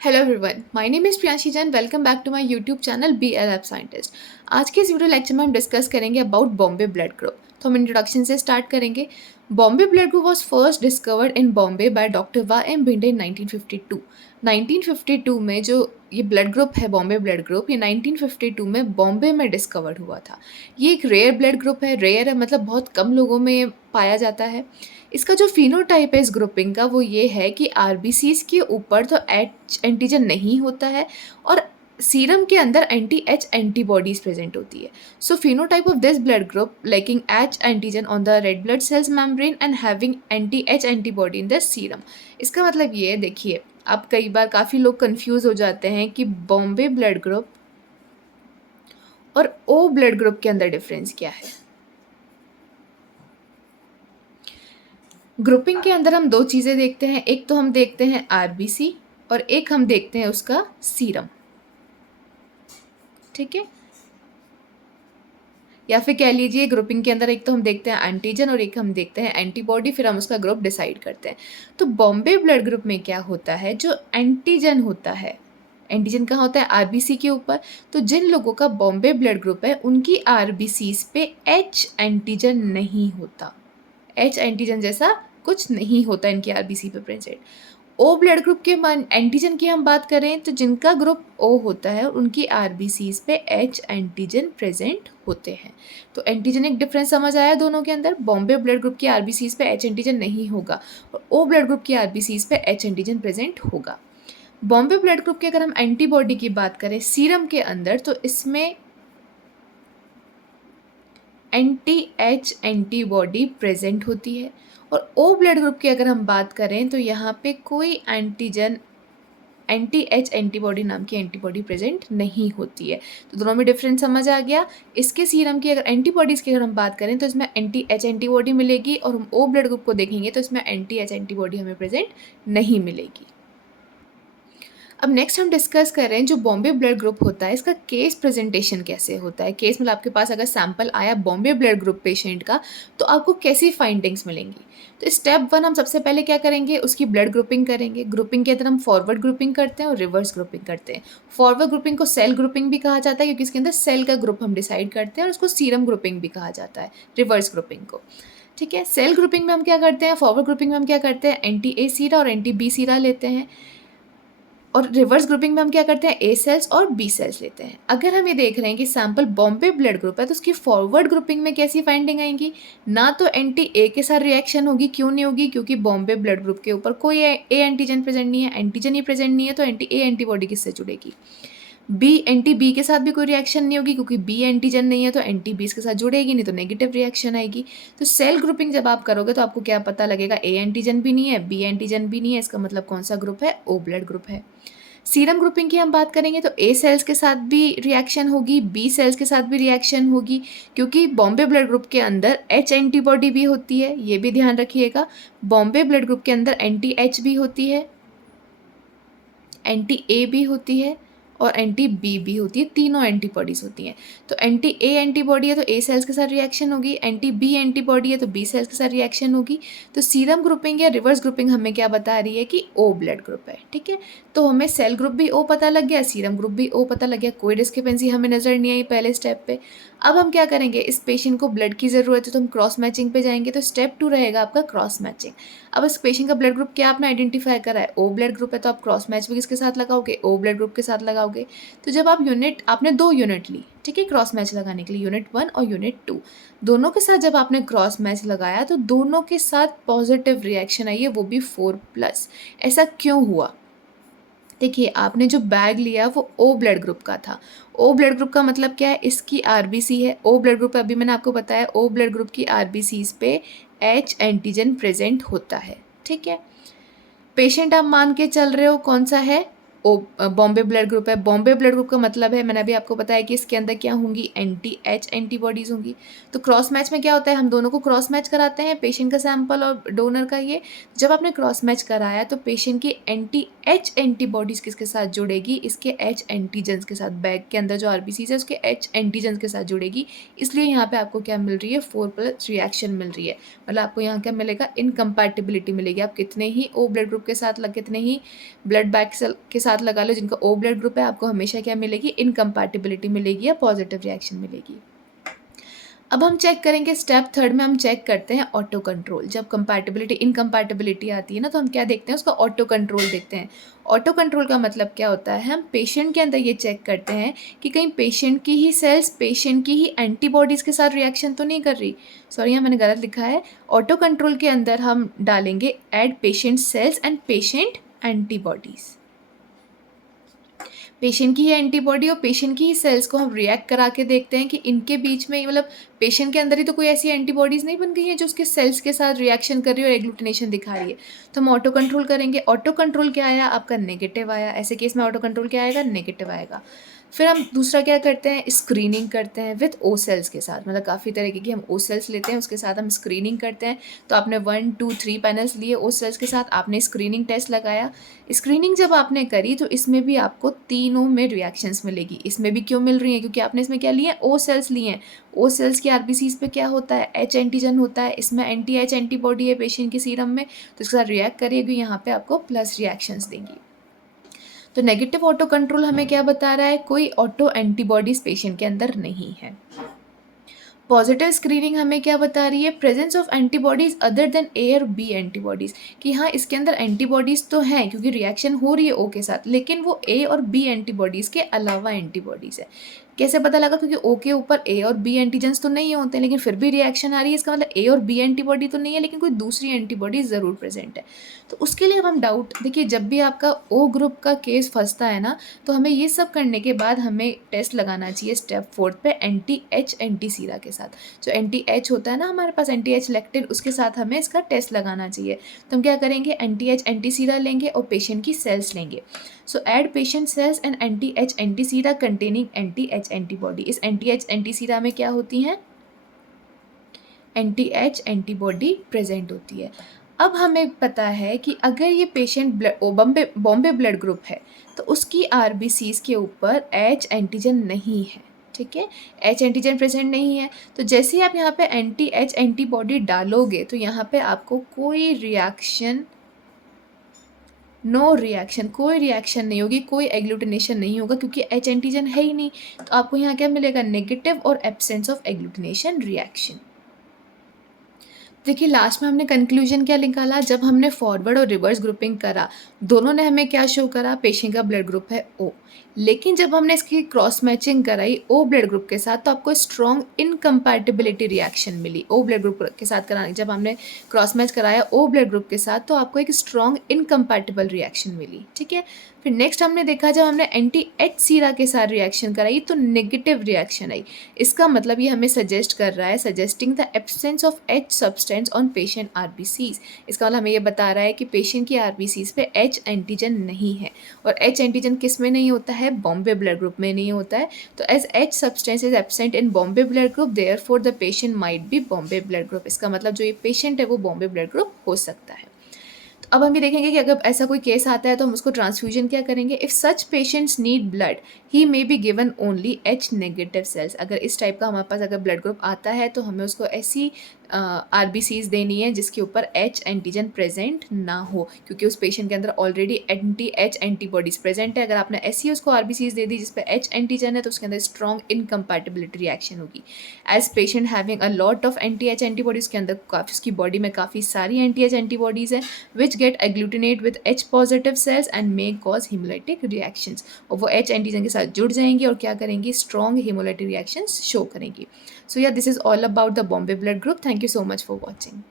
Hello everyone, my name is Priyanshi Jain. Welcome back to my YouTube channel BLF scientist. आज के इस video lecture में हम डिस्कस करेंगे अबाउट बॉम्बे ब्लड ग्रुप। तो हम इंट्रोडक्शन से स्टार्ट करेंगे। Bombay blood group was first discovered in Bombay by doctor Y M Bhende in 1952। 1952 में जो ये ब्लड ग्रुप है, बॉम्बे ब्लड ग्रुप, ये 1952 में बॉम्बे में डिस्कवर्ड हुआ था। ये एक रेयर ब्लड ग्रुप है। रेयर है मतलब बहुत कम लोगों में पाया जाता है। इसका जो फिनोटाइप है इस ग्रुपिंग का वो ये है कि आरबीसीज के ऊपर तो एच एंटीजन नहीं होता है और सीरम के अंदर एंटी एच एंटीबॉडीज प्रेजेंट होती है। So phenotype of this blood group lacking H antigen on the red blood cells membrane and having anti H antibody in the serum. इसका मतलब ये है, देखिए, अब कई बार काफ़ी लोग कंफ्यूज हो जाते हैं कि बॉम्बे ब्लड ग्रुप और ओ ब्लड ग्रुप के अंदर डिफरेंस क्या है। ग्रुपिंग के अंदर हम दो चीज़ें देखते हैं, एक तो हम देखते हैं आरबीसी और एक हम देखते हैं उसका सीरम। ठीक है, या फिर कह लीजिए ग्रुपिंग के अंदर एक तो हम देखते हैं एंटीजन और एक हम देखते हैं एंटीबॉडी, फिर हम उसका ग्रुप डिसाइड करते हैं। तो बॉम्बे ब्लड ग्रुप में क्या होता है, जो एंटीजन होता है, एंटीजन कहाँ होता है, आरबीसी के ऊपर। तो जिन लोगों का बॉम्बे ब्लड ग्रुप है उनकी आरबीसीज पे एच एंटीजन नहीं होता। एच एंटीजन जैसा कुछ नहीं होता इनकी आरबीसी पे प्रेजेंट। ओ ब्लड ग्रुप के एंटीजन की हम बात करें तो जिनका ग्रुप ओ होता है उनकी आरबीसीज पे एच एंटीजन प्रेजेंट होते हैं। तो एंटीजेनिक डिफरेंस समझ आया दोनों के अंदर। बॉम्बे ब्लड ग्रुप की आरबीसीज पे एच एंटीजन नहीं होगा और ओ ब्लड ग्रुप की आरबीसीज पे एच एंटीजन प्रेजेंट होगा। बॉम्बे ब्लड ग्रुप की अगर हम एंटीबॉडी की बात करें सीरम के अंदर तो इसमें एंटी एच एंटीबॉडी प्रेजेंट होती है। और ओ ब्लड ग्रुप की अगर हम बात करें तो यहाँ पे कोई एंटीजन एंटी एच एंटीबॉडी नाम की एंटीबॉडी प्रेजेंट नहीं होती है। तो दोनों में डिफरेंस समझ आ गया। इसके सीरम की अगर एंटीबॉडीज़ की अगर हम बात करें तो इसमें एंटी एच एंटीबॉडी मिलेगी और हम ओ ब्लड ग्रुप को देखेंगे तो इसमें एंटी एच एंटीबॉडी हमें प्रेजेंट नहीं मिलेगी। अब नेक्स्ट हम डिस्कस कर रहे हैं जो बॉम्बे ब्लड ग्रुप होता है इसका केस प्रेजेंटेशन कैसे होता है। केस मतलब आपके पास अगर सैंपल आया बॉम्बे ब्लड ग्रुप पेशेंट का तो आपको कैसी फाइंडिंग्स मिलेंगी। तो स्टेप 1 हम सबसे पहले क्या करेंगे, उसकी ब्लड ग्रुपिंग करेंगे। ग्रुपिंग के अंदर हम फॉरवर्ड ग्रुपिंग करते हैं और रिवर्स ग्रुपिंग करते हैं। फॉरवर्ड ग्रुपिंग को सेल ग्रुपिंग भी कहा जाता है क्योंकि इसके अंदर सेल का ग्रुप हम डिसाइड करते हैं और उसको सीरम ग्रुपिंग भी कहा जाता है, रिवर्स ग्रुपिंग को। ठीक है, सेल ग्रुपिंग में हम क्या करते हैं, फॉरवर्ड ग्रुपिंग में हम क्या करते हैं, एंटी ए सीरा और एंटी बी सीरा लेते हैं और रिवर्स ग्रुपिंग में हम क्या करते हैं, ए सेल्स और बी सेल्स लेते हैं। अगर हम ये देख रहे हैं कि सैंपल बॉम्बे ब्लड ग्रुप है तो उसकी फॉरवर्ड ग्रुपिंग में कैसी फाइंडिंग आएंगी, ना तो एंटी ए के साथ रिएक्शन होगी। क्यों नहीं होगी, क्योंकि बॉम्बे ब्लड ग्रुप के ऊपर कोई ए एंटीजन प्रेजेंट नहीं है, एंटीजन ही प्रेजेंट नहीं है, तो एंटी ए एंटीबॉडी किससे जुड़ेगी। बी एंटी बी के साथ भी कोई रिएक्शन नहीं होगी क्योंकि बी एंटीजन नहीं है, तो एंटी बी इसके साथ जुड़ेगी नहीं, तो नेगेटिव रिएक्शन आएगी। तो सेल ग्रुपिंग जब आप करोगे तो आपको क्या पता लगेगा, ए एंटीजन भी नहीं है, बी एंटीजन भी नहीं है, इसका मतलब कौन सा ग्रुप है, ओ ब्लड ग्रुप है। सीरम ग्रुपिंग की हम बात करेंगे तो ए सेल्स के साथ भी रिएक्शन होगी, बी सेल्स के साथ भी रिएक्शन होगी, क्योंकि बॉम्बे ब्लड ग्रुप के अंदर एच एंटीबॉडी भी होती है, ये भी ध्यान रखिएगा। बॉम्बे ब्लड ग्रुप के अंदर एंटी एच भी होती है, एंटी ए भी होती है और एंटी बी भी होती है, तीनों एंटीबॉडीज़ होती हैं। तो एंटी ए एंटीबॉडी है तो ए सेल्स के साथ रिएक्शन होगी, एंटी बी एंटीबॉडी है तो बी सेल्स के साथ रिएक्शन होगी। तो सीरम ग्रुपिंग या रिवर्स ग्रुपिंग हमें क्या बता रही है कि ओ ब्लड ग्रुप है। ठीक है, तो हमें सेल ग्रुप भी ओ पता लग गया, सीरम ग्रुप भी ओ पता लग गया, कोई डिस्क्रिपेंसी हमें नज़र नहीं आई पहले स्टेप पे। अब हम क्या करेंगे, इस पेशेंट को ब्लड की ज़रूरत है तो हम क्रॉस मैचिंग पे जाएंगे। तो स्टेप 2 रहेगा आपका क्रॉस मैचिंग। अब इस पेशेंट का ब्लड ग्रुप क्या आपने आइडेंटिफाई करा है, ओ ब्लड ग्रुप है, तो आप क्रॉस मैच भी किसके साथ लगाओगे, ओ ब्लड ग्रुप के साथ लगाओगे। तो जब आप यूनिट, आपने 2 यूनिट ली, ठीक है, क्रॉस मैच लगाने के लिए, यूनिट 1 और यूनिट 2, दोनों के साथ जब आपने क्रॉस मैच लगाया तो दोनों के साथ पॉजिटिव रिएक्शन आई है, वो भी 4+। ऐसा क्यों हुआ, देखिए आपने जो बैग लिया वो ओ ब्लड ग्रुप का था। ओ ब्लड ग्रुप का मतलब क्या है, इसकी आरबीसी है। ओ ब्लड ग्रुप अभी मैंने आपको बताया, ओ ब्लड ग्रुप की आरबीसीज पे एच एंटीजन प्रेजेंट होता है। ठीक है, पेशेंट आप मान के चल रहे हो कौन सा है, ओ बॉम्बे ब्लड ग्रुप है। बॉम्बे ब्लड ग्रुप का मतलब है, मैंने अभी आपको बताया कि इसके अंदर क्या होंगी, एंटी एच एंटीबॉडीज़ होंगी। तो क्रॉस मैच में क्या होता है, हम दोनों को क्रॉस मैच कराते हैं, पेशेंट का सैंपल और डोनर का। ये जब आपने क्रॉस मैच कराया तो पेशेंट की एंटी एच एंटीबॉडीज़ किसके साथ जुड़ेगी, इसके एच एंटीजन्स के साथ। बैग के अंदर जो आरबीसीज है उसके एच एंटीजन्स के साथ जुड़ेगी, इसलिए यहाँ पे आपको क्या मिल रही है, 4+ रिएक्शन मिल रही है। मतलब आपको यहाँ क्या मिलेगा, इनकम्पैटिबिलिटी मिलेगी। आप कितने ही ओ ब्लड ग्रुप के साथ कितने ही ब्लड बैग के साथ साथ लगा लो जिनका ओ ब्लड ग्रुप है, आपको हमेशा क्या मिलेगी, इनकम्पैटिबिलिटी मिलेगी या पॉजिटिव रिएक्शन मिलेगी। अब हम चेक करेंगे स्टेप थर्ड में, हम चेक करते हैं ऑटो कंट्रोल। जब कंपैटिबिलिटी इनकम्पैटिबिलिटी आती है ना, तो हम क्या देखते हैं, उसका ऑटो कंट्रोल देखते हैं। ऑटो कंट्रोल का मतलब क्या होता है, हम पेशेंट के अंदर ये चेक करते हैं कि कहीं पेशेंट की ही सेल्स पेशेंट की ही एंटीबॉडीज़ के साथ रिएक्शन तो नहीं कर रही। सॉरी, यहाँ मैंने गलत लिखा है। ऑटो कंट्रोल के अंदर हम डालेंगे add patient cells and patient antibodies. Patient की ही एंटीबॉडी और पेशेंट की ही सेल्स को हम रिएक्ट करा के देखते हैं कि इनके बीच में, मतलब पेशेंट के अंदर ही तो कोई ऐसी एंटीबॉडीज़ नहीं बन गई हैं जो उसके सेल्स के साथ रिएक्शन कर रही है और एग्लूटिनेशन दिखा रही है। तो हम ऑटो कंट्रोल करेंगे। ऑटो कंट्रोल क्या आया, आपका नेगेटिव आया। ऐसे केस में ऑटो कंट्रोल क्या आएगा, नेगेटिव आएगा। फिर हम दूसरा क्या करते हैं, स्क्रीनिंग करते हैं विथ ओ सेल्स के साथ। मतलब काफ़ी तरीके की हम ओ सेल्स लेते हैं, उसके साथ हम स्क्रीनिंग करते हैं। तो आपने 1 2 3 पैनल्स लिए ओ सेल्स के साथ, आपने स्क्रीनिंग टेस्ट लगाया। स्क्रीनिंग जब आपने करी तो इसमें भी आपको तीनों में रिएक्शंस मिलेगी। इसमें भी क्यों मिल रही है, क्योंकि आपने इसमें क्या लिए हैं, ओ सेल्स लिए हैं। ओ सेल्स की आरबीसीज पे क्या होता है, एच एंटीजन होता है। इसमें एंटी एच एंटीबॉडी है पेशेंट के सीरम में, तो इसके साथ रिएक्ट करेगी, यहाँ पे आपको प्लस रिएक्शंस देंगी। तो नेगेटिव ऑटो कंट्रोल हमें क्या बता रहा है, कोई ऑटो एंटीबॉडीज पेशेंट के अंदर नहीं है। पॉजिटिव स्क्रीनिंग हमें क्या बता रही है, presence of antibodies other than A और बी एंटीबॉडीज, कि हाँ इसके अंदर एंटीबॉडीज तो हैं क्योंकि रिएक्शन हो रही है ओ के साथ, लेकिन वो ए और बी एंटीबॉडीज के अलावा एंटीबॉडीज है। कैसे पता लगा, क्योंकि ओ के ऊपर ए और बी एंटीजेंस तो नहीं होते हैं, लेकिन फिर भी रिएक्शन आ रही है, इसका मतलब ए और बी एंटीबॉडी तो नहीं है, लेकिन कोई दूसरी एंटीबॉडी ज़रूर प्रेजेंट है। तो उसके लिए अब हम डाउट, देखिए जब भी आपका ओ ग्रुप का केस फंसता है ना, तो हमें ये सब करने के बाद हमें टेस्ट लगाना चाहिए स्टेप 4 पे एंटी एच एंटी सीरा के साथ। जो एंटी एच होता है ना हमारे पास, एंटी एच लेक्टिन, उसके साथ हमें इसका टेस्ट लगाना चाहिए। तो हम क्या करेंगे, एंटी एच एंटी सीरा लेंगे और पेशेंट की सेल्स लेंगे। So add patient cells and anti H anti sera containing anti H antibody. इस एंटी एच एंटी सीरा में क्या होती हैं, एंटी एच एंटीबॉडी प्रेजेंट होती है। अब हमें पता है कि अगर ये पेशेंट बॉम्बे ब्लड ग्रुप है तो उसकी आरबीसीज के ऊपर एच एंटीजन नहीं है, ठीक है, एच एंटीजन प्रेजेंट नहीं है। तो जैसे ही आप यहाँ पे एंटी एच एंटीबॉडी डालोगे तो यहाँ पे आपको कोई रिएक्शन, नो रिएक्शन, कोई रिएक्शन नहीं होगी, कोई एग्लूटिनेशन नहीं होगा, क्योंकि एच एंटीजन है ही नहीं। तो आपको यहाँ क्या मिलेगा, नेगेटिव और एब्सेंस ऑफ एग्लूटिनेशन रिएक्शन। देखिए लास्ट में हमने कंक्लूजन क्या निकाला, जब हमने फॉरवर्ड और रिवर्स ग्रुपिंग करा, दोनों ने हमें क्या शो करा, पेशेंट का ब्लड ग्रुप है ओ। लेकिन जब हमने इसकी क्रॉस मैचिंग कराई ओ ब्लड ग्रुप के साथ, तो आपको स्ट्रॉन्ग इनकम्पैटिबिलिटी रिएक्शन मिली। ओ ब्लड ग्रुप के साथ कराने, जब हमने क्रॉस मैच कराया ओ ब्लड ग्रुप के साथ, तो आपको एक स्ट्रॉन्ग इनकम्पैटिबल रिएक्शन मिली, ठीक है। फिर नेक्स्ट हमने देखा, जब हमने एंटी एच सीरा के साथ रिएक्शन कराई तो नेगेटिव रिएक्शन आई। इसका मतलब ये हमें सजेस्ट कर रहा है, suggesting the absence of H substance on patient RBCs. इसका मतलब हमें ये बता रहा है कि पेशेंट की आरबीसीज पे एच एंटीजन नहीं है। और एच एंटीजन किस में नहीं होता है, बॉम्बे ब्लड ग्रुप में नहीं होता है। तो as H substance is absent in Bombay blood group, therefore the patient might be Bombay blood group. इसका मतलब जो ये पेशेंट है वो बॉम्बे ब्लड ग्रुप हो सकता है। अब हम ये देखेंगे कि अगर ऐसा कोई केस आता है तो हम उसको ट्रांसफ्यूजन क्या करेंगे। If such patients need blood he may be given only H negative cells. अगर इस टाइप का हमारे पास अगर ब्लड ग्रुप आता है तो हमें उसको ऐसी आरबीसीज देनी है जिसके ऊपर एच एंटीजन प्रेजेंट ना हो, क्योंकि उस पेशेंट के अंदर already anti H antibodies present है। अगर आपने ऐसी उसको आरबीसीज दे दी जिस पे एच एंटीजन है तो उसके अंदर स्ट्रॉन्ग इनकम्पैटिबिलिटी रिएक्शन होगी। As patient having a lot of anti H antibodies, के अंदर काफ़ी, उसकी बॉडी में काफ़ी सारी एंटी एच एंटीबॉडीज़ हैं which get agglutinate with H positive cells and may cause haemolytic reactions. और वो एच एंटीजन के साथ जुड़ जाएंगी और क्या करेंगी, स्ट्रॉन्ग हिमोलाइटिक रिएक्शंस शो करेंगी। So yeah, this is all about the Bombay blood group. Thank you so much for watching.